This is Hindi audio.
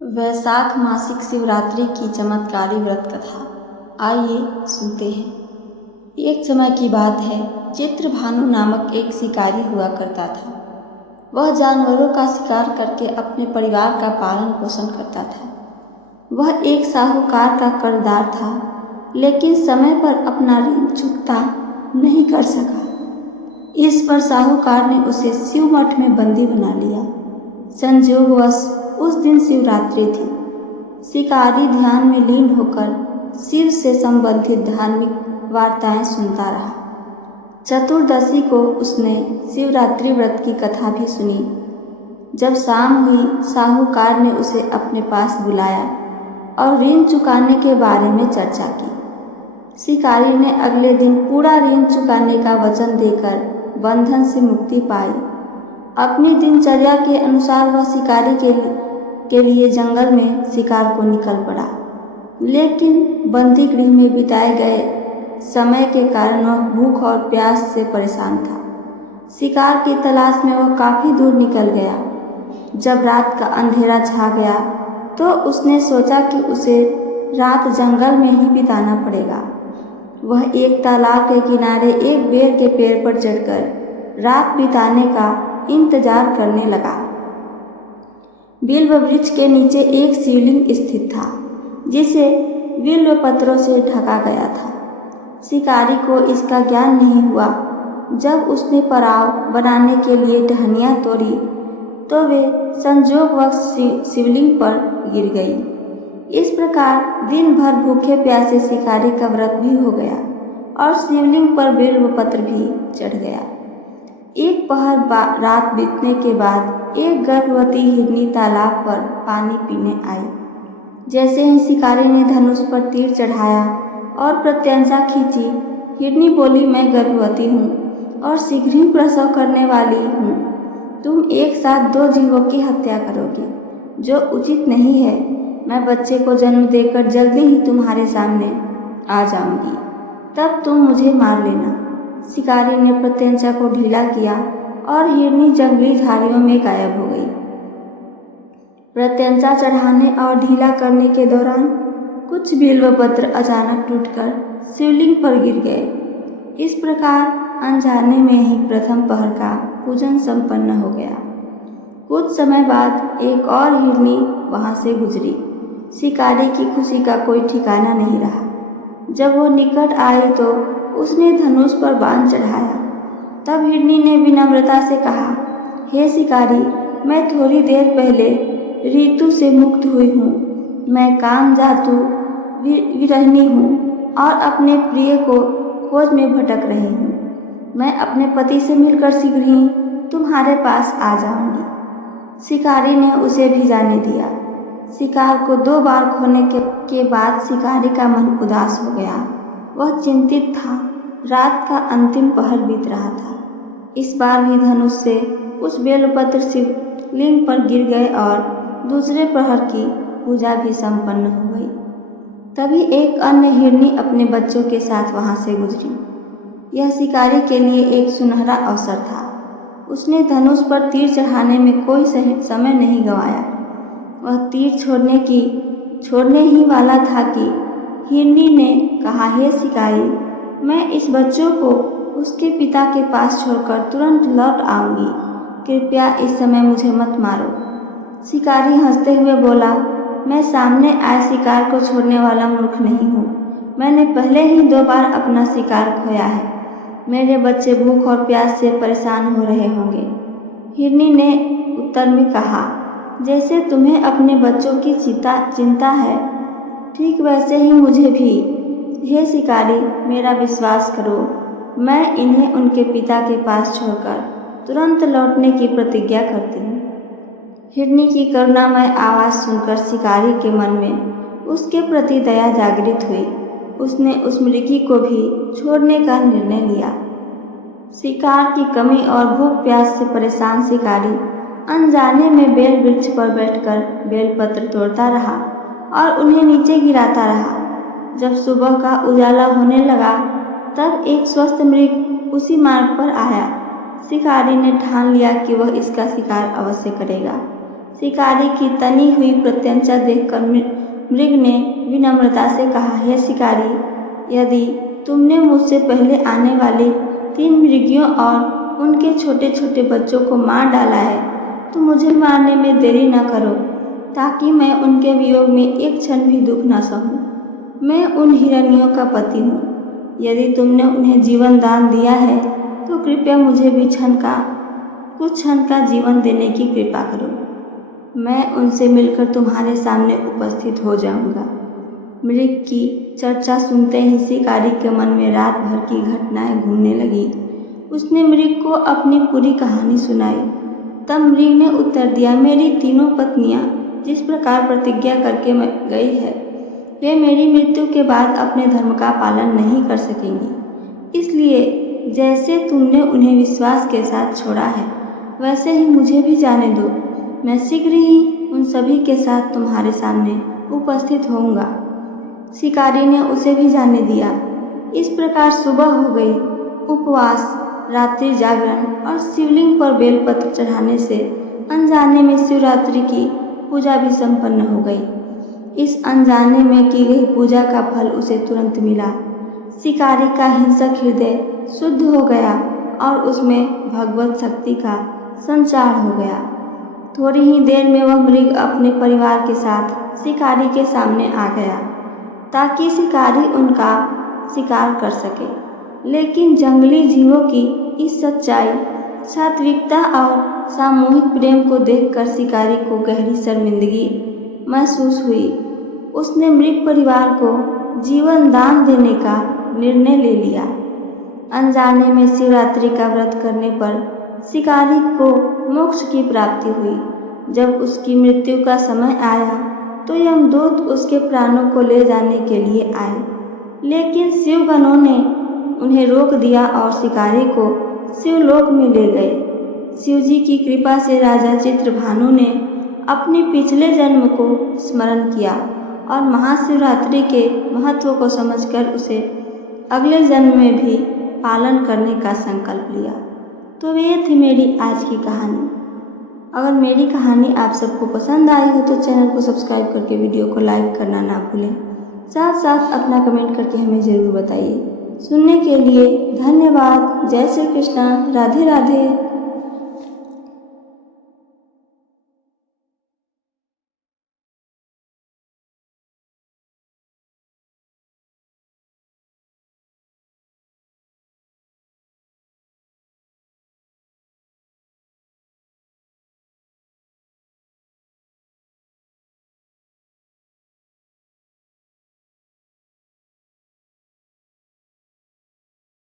वैशाख मासिक शिवरात्रि की चमत्कारी व्रत कथा। आइए सुनते हैं। एक समय की बात है, चित्रभानु नामक एक शिकारी हुआ करता था। वह जानवरों का शिकार करके अपने परिवार का पालन पोषण करता था। वह एक साहूकार का कर्जदार था, लेकिन समय पर अपना ऋण चुकता नहीं कर सका। इस पर साहूकार ने उसे शिव मठ में बंदी बना लिया। संयोगवश उस दिन शिवरात्रि थी। शिकारी ध्यान में लीन होकर शिव से संबंधित धार्मिक वार्ताएं सुनता रहा। चतुर्दशी को उसने शिवरात्रि व्रत की कथा भी सुनी। जब शाम हुई, साहूकार ने उसे अपने पास बुलाया और ऋण चुकाने के बारे में चर्चा की। शिकारी ने अगले दिन पूरा ऋण चुकाने का वचन देकर बंधन से मुक्ति पाई। अपनी दिनचर्या के अनुसार वह शिकारी के लिए जंगल में शिकार को निकल पड़ा, लेकिन बंदी गृह में बिताए गए समय के कारण वह भूख और प्यास से परेशान था। शिकार की तलाश में वह काफ़ी दूर निकल गया। जब रात का अंधेरा छा गया तो उसने सोचा कि उसे रात जंगल में ही बिताना पड़ेगा। वह एक तालाब के किनारे एक बेर के पेड़ पर चढ़कर रात बिताने का इंतजार करने लगा। बिल्व वृक्ष के नीचे एक शिवलिंग स्थित था, जिसे बिल्व पत्रों से ढका गया था। शिकारी को इसका ज्ञान नहीं हुआ। जब उसने पड़ाव बनाने के लिए टहनियाँ तोड़ी तो वे संयोगवश शिवलिंग पर गिर गई। इस प्रकार दिन भर भूखे प्यासे शिकारी का व्रत भी हो गया और शिवलिंग पर बिल्व पत्र भी चढ़ गया। एक पहर रात बीतने के बाद एक गर्भवती हिरनी तालाब पर पानी पीने आई। जैसे ही शिकारी ने धनुष पर तीर चढ़ाया और प्रत्यंचा खींची, हिरनी बोली, मैं गर्भवती हूँ और शीघ्र ही प्रसव करने वाली हूँ। तुम एक साथ दो जीवों की हत्या करोगे, जो उचित नहीं है। मैं बच्चे को जन्म देकर जल्दी ही तुम्हारे सामने आ जाऊंगी, तब तुम मुझे मार लेना। शिकारी ने प्रत्यंचा को ढीला किया और हिरनी जंगली झाड़ियों में गायब हो गई। प्रत्यंचा चढ़ाने और ढीला करने के दौरान कुछ बिल्वपत्र अचानक टूटकर शिवलिंग पर गिर गए। इस प्रकार अनजाने में ही प्रथम पहर का पूजन संपन्न हो गया। कुछ समय बाद एक और हिरनी वहां से गुजरी। शिकारी की खुशी का कोई ठिकाना नहीं रहा। जब वो निकट आई तो उसने धनुष पर बाण चढ़ाया। तब हिरनी ने विनम्रता से कहा, हे शिकारी, मैं थोड़ी देर पहले ऋतु से मुक्त हुई हूँ। मैं काम जातु विरहिणी हूँ और अपने प्रिय को खोज में भटक रही हूँ। मैं अपने पति से मिलकर शीघ्र ही तुम्हारे पास आ जाऊंगी। शिकारी ने उसे भी जाने दिया। शिकार को 2 बार खोने के बाद शिकारी का मन उदास हो गया। वह चिंतित था। रात का अंतिम पहर बीत रहा था। इस बार भी धनुष से उस बेलपत्र शिवलिंग पर गिर गए और दूसरे प्रहर की पूजा भी संपन्न हो गई। तभी एक अन्य हिरनी अपने बच्चों के साथ वहां से गुजरी। यह शिकारी के लिए एक सुनहरा अवसर था। उसने धनुष पर तीर चढ़ाने में कोई समय नहीं गंवाया। वह तीर छोड़ने ही वाला था कि हिरनी ने कहा, हे शिकारी, मैं इस बच्चों को उसके पिता के पास छोड़कर तुरंत लौट आऊंगी। कृपया इस समय मुझे मत मारो। शिकारी हंसते हुए बोला, मैं सामने आए शिकार को छोड़ने वाला मूर्ख नहीं हूँ। मैंने पहले ही 2 बार अपना शिकार खोया है। मेरे बच्चे भूख और प्यास से परेशान हो रहे होंगे। हिरनी ने उत्तर में कहा, जैसे तुम्हें अपने बच्चों की चिंता है, ठीक वैसे ही मुझे भी। हे शिकारी, मेरा विश्वास करो, मैं इन्हें उनके पिता के पास छोड़कर तुरंत लौटने की प्रतिज्ञा करती हूँ। हिरनी की करुणामय आवाज़ सुनकर शिकारी के मन में उसके प्रति दया जागृत हुई। उसने उस मृगी को भी छोड़ने का निर्णय लिया। शिकार की कमी और भूख प्यास से परेशान शिकारी अनजाने में बेल वृक्ष पर बैठकर बेलपत्र तोड़ता रहा और उन्हें नीचे गिराता रहा। जब सुबह का उजाला होने लगा तब एक स्वस्थ मृग उसी मार्ग पर आया। शिकारी ने ठान लिया कि वह इसका शिकार अवश्य करेगा। शिकारी की तनी हुई प्रत्यंचा देखकर मृग ने विनम्रता से कहा, हे शिकारी, यदि तुमने मुझसे पहले आने वाले 3 मृगियों और उनके छोटे छोटे बच्चों को मार डाला है तो मुझे मारने में देरी न करो, ताकि मैं उनके वियोग में एक क्षण भी दुख न सहूं। मैं उन हिरनियों का पति हूँ। यदि तुमने उन्हें जीवन दान दिया है तो कृपया मुझे भी कुछ क्षण का जीवन देने की कृपा करो। मैं उनसे मिलकर तुम्हारे सामने उपस्थित हो जाऊंगा। मृग की चर्चा सुनते ही शिकारी के मन में रात भर की घटनाएं घूमने लगी। उसने मृग को अपनी पूरी कहानी सुनाई। तब मृग ने उत्तर दिया, मेरी तीनों पत्नियां जिस प्रकार प्रतिज्ञा करके गई है, वे मेरी मृत्यु के बाद अपने धर्म का पालन नहीं कर सकेंगी। इसलिए जैसे तुमने उन्हें विश्वास के साथ छोड़ा है, वैसे ही मुझे भी जाने दो। मैं शीघ्र ही उन सभी के साथ तुम्हारे सामने उपस्थित होऊंगा। शिकारी ने उसे भी जाने दिया। इस प्रकार सुबह हो गई। उपवास, रात्रि जागरण और शिवलिंग पर बेलपत्र चढ़ाने से अनजाने में शिवरात्रि की पूजा भी संपन्न हो गई। इस अनजाने में की गई पूजा का फल उसे तुरंत मिला। शिकारी का हिंसक हृदय शुद्ध हो गया और उसमें भगवत शक्ति का संचार हो गया। थोड़ी ही देर में वह मृग अपने परिवार के साथ शिकारी के सामने आ गया, ताकि शिकारी उनका शिकार कर सके। लेकिन जंगली जीवों की इस सच्चाई, सात्विकता और सामूहिक प्रेम को देखकर शिकारी को गहरी शर्मिंदगी महसूस हुई। उसने मृग परिवार को जीवन दान देने का निर्णय ले लिया। अनजाने में शिवरात्रि का व्रत करने पर शिकारी को मोक्ष की प्राप्ति हुई। जब उसकी मृत्यु का समय आया तो यमदूत उसके प्राणों को ले जाने के लिए आए, लेकिन शिवगणों ने उन्हें रोक दिया और शिकारी को शिवलोक में ले गए। शिवजी की कृपा से राजा चित्रभानु ने अपने पिछले जन्म को स्मरण किया और महाशिवरात्रि के महत्व को समझकर उसे अगले जन्म में भी पालन करने का संकल्प लिया। तो ये थी मेरी आज की कहानी। अगर मेरी कहानी आप सबको पसंद आई हो तो चैनल को सब्सक्राइब करके वीडियो को लाइक करना ना भूलें। साथ साथ अपना कमेंट करके हमें ज़रूर बताइए। सुनने के लिए धन्यवाद। जय श्री कृष्णा। राधे राधे।